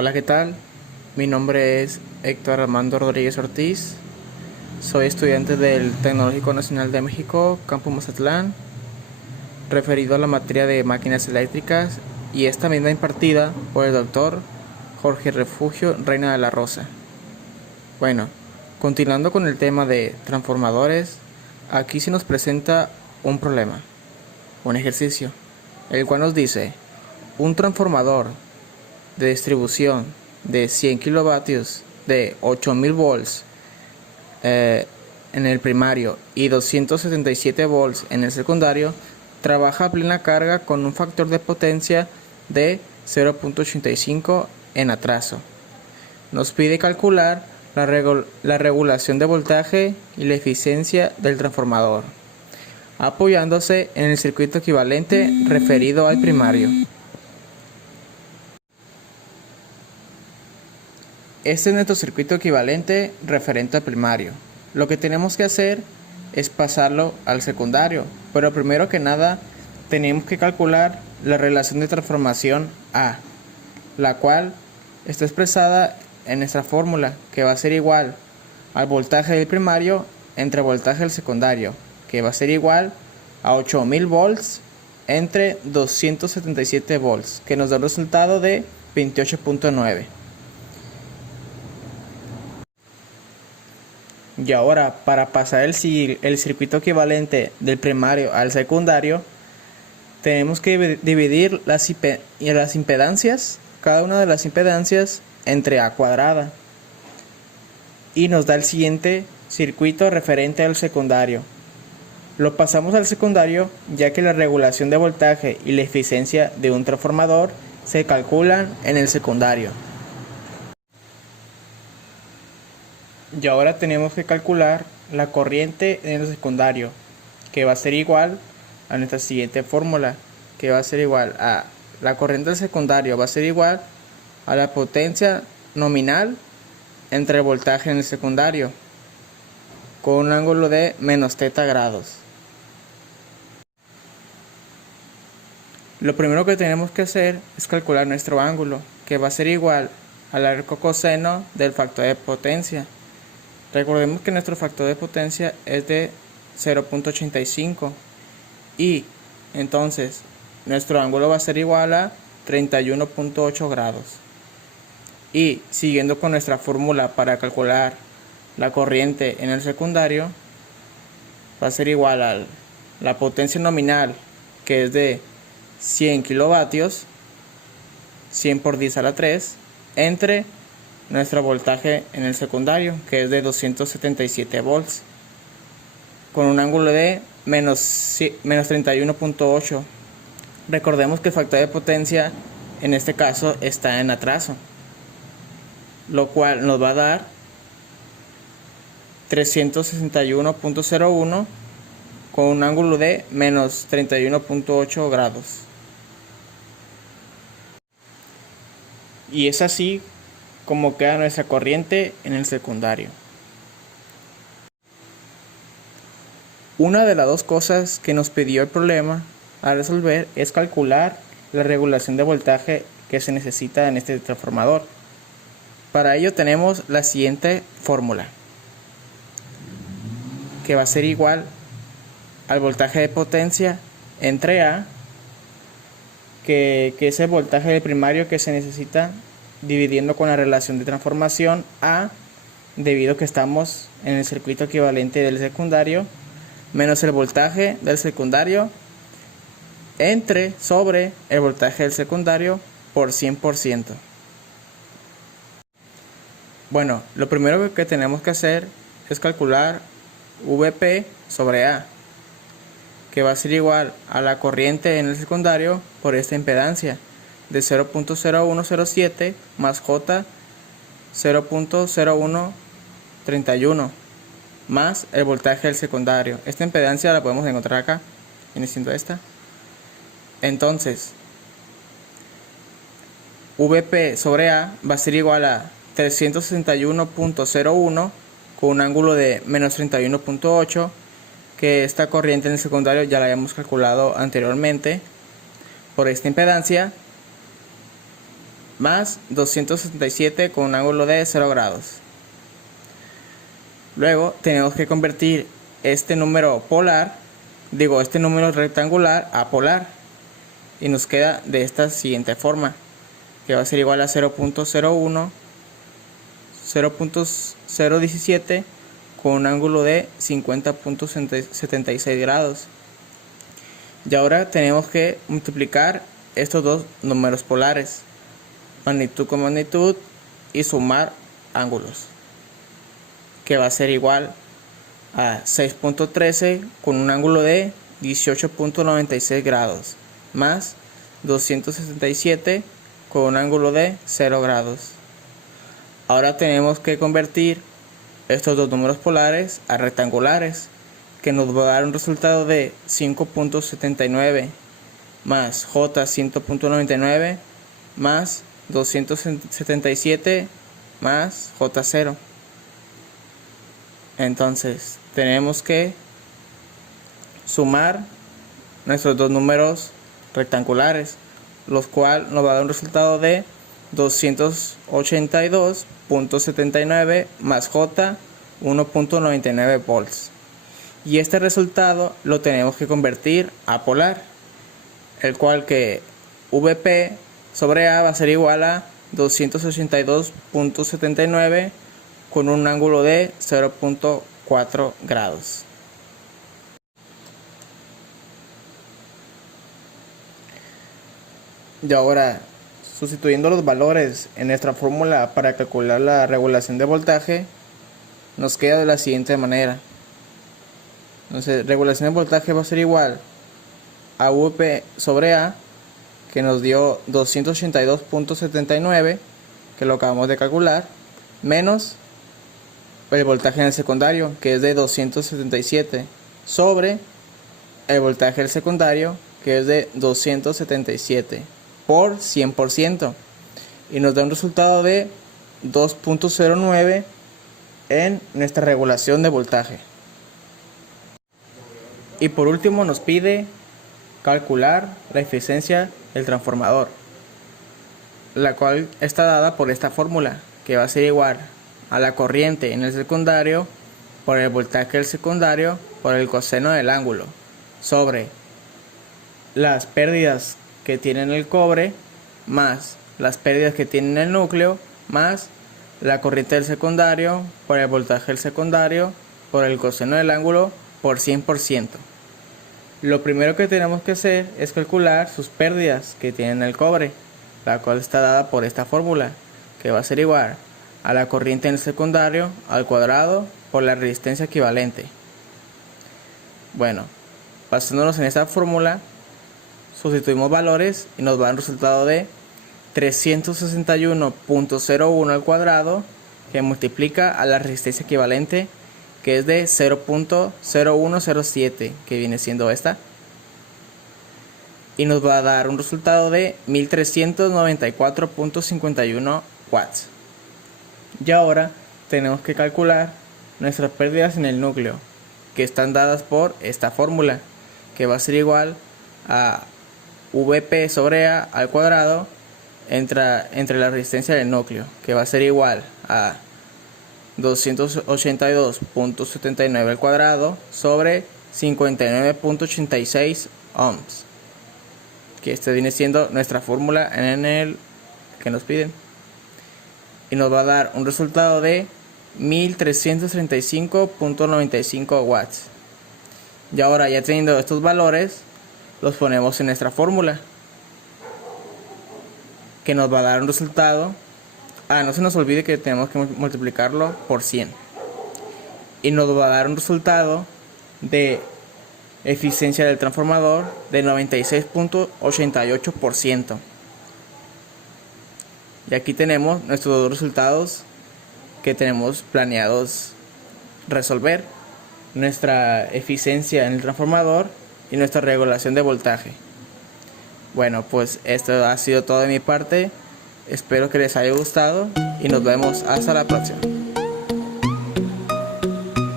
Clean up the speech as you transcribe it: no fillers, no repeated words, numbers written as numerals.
Hola, ¿qué tal? Mi nombre es Héctor Armando Rodríguez Ortiz. Soy estudiante del Tecnológico Nacional de México, Campus Mazatlán, referido a la materia de máquinas eléctricas, y esta misma impartida por el doctor Jorge Refugio Reina de la Rosa. Bueno, continuando con el tema de transformadores, aquí se nos presenta un problema, un ejercicio, el cual nos dice: un transformador de distribución de 100 kilovatios de 8000 volts en el primario y 277 volts en el secundario trabaja a plena carga con un factor de potencia de 0.85 en atraso. Nos pide calcular la regulación de voltaje y la eficiencia del transformador, apoyándose en el circuito equivalente referido al primario. Este es nuestro circuito equivalente referente al primario. Lo que tenemos que hacer es pasarlo al secundario, pero primero que nada tenemos que calcular la relación de transformación A, la cual está expresada en nuestra fórmula, que va a ser igual al voltaje del primario entre voltaje del secundario, que va a ser igual a 8000 volts entre 277 volts, que nos da un resultado de 28.9. Y ahora, para pasar el circuito equivalente del primario al secundario, tenemos que dividir las impedancias, cada una de las impedancias, entre A cuadrada. Y nos da el siguiente circuito referente al secundario. Lo pasamos al secundario, ya que la regulación de voltaje y la eficiencia de un transformador se calculan en el secundario. Y ahora tenemos que calcular la corriente en el secundario, que va a ser igual a nuestra siguiente fórmula, que va a ser igual a la corriente del secundario, va a ser igual a la potencia nominal entre el voltaje en el secundario, con un ángulo de menos θ grados. Lo primero que tenemos que hacer es calcular nuestro ángulo, que va a ser igual al arco coseno del factor de potencia. Recordemos que nuestro factor de potencia es de 0.85 y entonces nuestro ángulo va a ser igual a 31.8 grados. Y siguiendo con nuestra fórmula para calcular la corriente en el secundario, va a ser igual a la potencia nominal, que es de 100 kilovatios, 100 por 10 a la 3, entre nuestro voltaje en el secundario, que es de 277 volts, con un ángulo de menos 31.8. Recordemos que el factor de potencia en este caso está en atraso, lo cual nos va a dar 361.01 con un ángulo de menos 31.8 grados. Y es así como queda nuestra corriente en el secundario. Una de las dos cosas que nos pidió el problema a resolver es calcular la regulación de voltaje que se necesita en este transformador. Para ello tenemos la siguiente fórmula, que va a ser igual al voltaje de potencia entre A, que es el voltaje del primario que se necesita, dividiendo con la relación de transformación A, debido a que estamos en el circuito equivalente del secundario, menos el voltaje del secundario sobre el voltaje del secundario por 100%. Bueno, lo primero que tenemos que hacer es calcular VP sobre A, que va a ser igual a la corriente en el secundario por esta impedancia de 0.0107 más J 0.0131 más el voltaje del secundario. Esta impedancia la podemos encontrar acá, viene siendo esta. Entonces, VP sobre A va a ser igual a 361.01 con un ángulo de menos 31.8, que esta corriente en el secundario ya la habíamos calculado anteriormente por esta impedancia, más 277 con un ángulo de 0 grados. Luego tenemos que convertir este número rectangular a polar, y nos queda de esta siguiente forma, que va a ser igual a 0.17 con un ángulo de 50.76 grados. Y ahora tenemos que multiplicar estos dos números polares, magnitud con magnitud, y sumar ángulos, que va a ser igual a 6.13 con un ángulo de 18.96 grados más 267 con un ángulo de 0 grados. Ahora tenemos que convertir estos dos números polares a rectangulares, que nos va a dar un resultado de 5.79 más J 100.99 más 277 más J0. Entonces tenemos que sumar nuestros dos números rectangulares, los cuales nos va a dar un resultado de 282.79 más J 1.99 volts. Y este resultado lo tenemos que convertir a polar, el cual que VP sobre A va a ser igual a 282.79 con un ángulo de 0.4 grados. Y ahora, sustituyendo los valores en nuestra fórmula para calcular la regulación de voltaje, nos queda de la siguiente manera. Entonces, regulación de voltaje va a ser igual a VP sobre A, que nos dio 282.79, que lo acabamos de calcular, menos el voltaje en el secundario, que es de 277, sobre el voltaje del secundario, que es de 277 por 100%, y nos da un resultado de 2.09 en nuestra regulación de voltaje. Y por último nos pide calcular la eficiencia del transformador, la cual está dada por esta fórmula, que va a ser igual a la corriente en el secundario por el voltaje del secundario por el coseno del ángulo, sobre las pérdidas que tiene el cobre más las pérdidas que tiene el núcleo, más la corriente del secundario por el voltaje del secundario por el coseno del ángulo por 100%. Lo primero que tenemos que hacer es calcular sus pérdidas que tiene el cobre, la cual está dada por esta fórmula, que va a ser igual a la corriente en el secundario al cuadrado por la resistencia equivalente. Bueno, basándonos en esta fórmula, sustituimos valores y nos va un resultado de 361.01 al cuadrado, que multiplica a la resistencia equivalente, que es de 0.0107, que viene siendo esta, y nos va a dar un resultado de 1394.51 watts. Y ahora tenemos que calcular nuestras pérdidas en el núcleo, que están dadas por esta fórmula, que va a ser igual a VP sobre A al cuadrado entre la resistencia del núcleo, que va a ser igual a 282.79 al cuadrado sobre 59.86 ohms, que este viene siendo nuestra fórmula en el que nos piden, y nos va a dar un resultado de 1335.95 watts. Y ahora, ya teniendo estos valores, los ponemos en nuestra fórmula, que nos va a dar un resultado. No se nos olvide que tenemos que multiplicarlo por 100, y nos va a dar un resultado de eficiencia del transformador de 96.88%. Y aquí tenemos nuestros dos resultados que tenemos planeados resolver: nuestra eficiencia en el transformador y nuestra regulación de voltaje. Bueno, pues esto ha sido todo de mi parte. Espero que les haya gustado y nos vemos hasta la próxima.